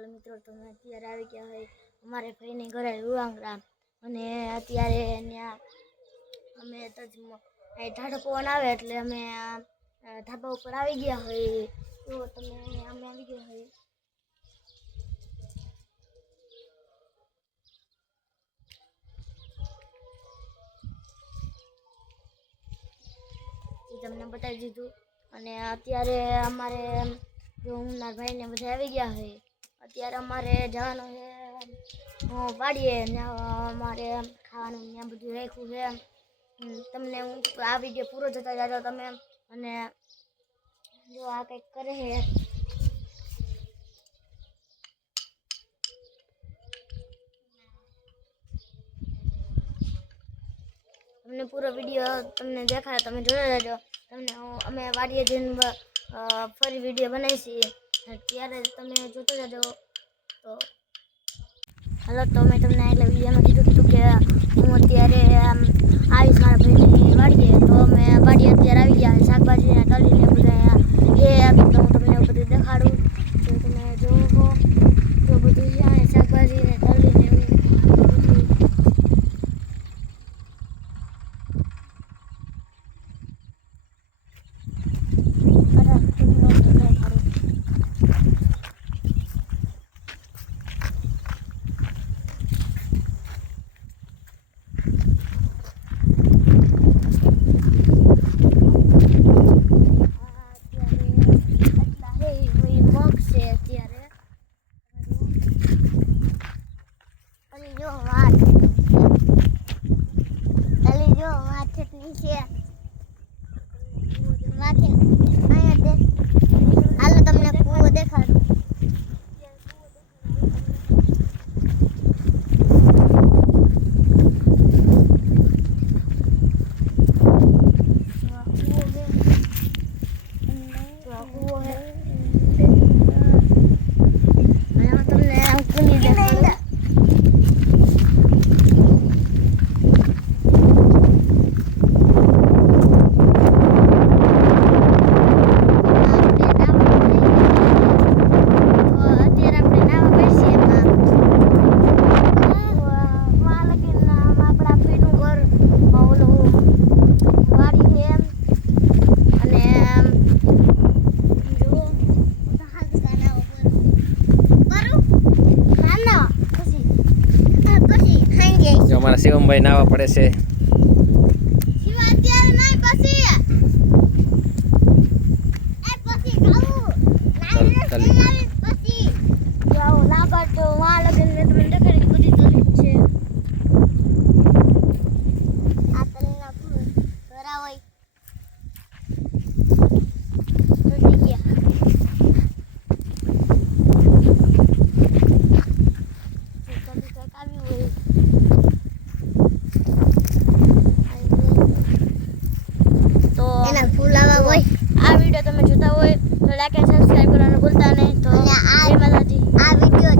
હાલો મિત્રો, તમે અત્યારે આવી ગયા હોય અમારે ભાઈની ઘરે રૂવાંગરા અને અત્યારે ત્યાં અમે ઠાઠો પવન આવે એટલે અમે ધાબા ઉપર આવી ગયા હોય. તો તમે અમે આવી ગયા હોય. તમને બતાવી દીધું અને અત્યારે અમારે જો હું મારા ભાઈને બધા આવી ગયા હોય. અત્યારે અમારે જવાનું છે વાડીએ, અમારે ખાવાનું ત્યાં બધું રાખ્યું છે. તમને હું આ વિડીયો પૂરો જોતા જાજો તમે. અને જો આ કંઈક કરે છે. તમને પૂરો વિડીયો તમને દેખાડે, તમે જોઈ લેજો. તમને અમે વાડીએ જઈને ફરી વિડીયો બનાવીશી, ત્યારે તમે જોતા જાજો. તો હાલો, તો મેં તમને એટલે વિડીયોમાં કીધું કે હું અત્યારે આવીશ મારા ભાઈની વાડીએ. તો અમે વાડીએ અત્યારે આવી ગયા શાકભાજીને તળીને બધા તો હું તમને એવું બધું દેખાડું. તો તમે જોવો તો બધું શાકભાજીને તળીને એવું હાલો તમને કૂવો દેખાડું. અમારા શિવમભાઈ નાવા પડે છે. આ વિડીયો તમે જોતા હોય તો લાઈક અને સબસ્ક્રાઇબ કરવાનું ભૂલતા નહીં. તો આ વિડીયો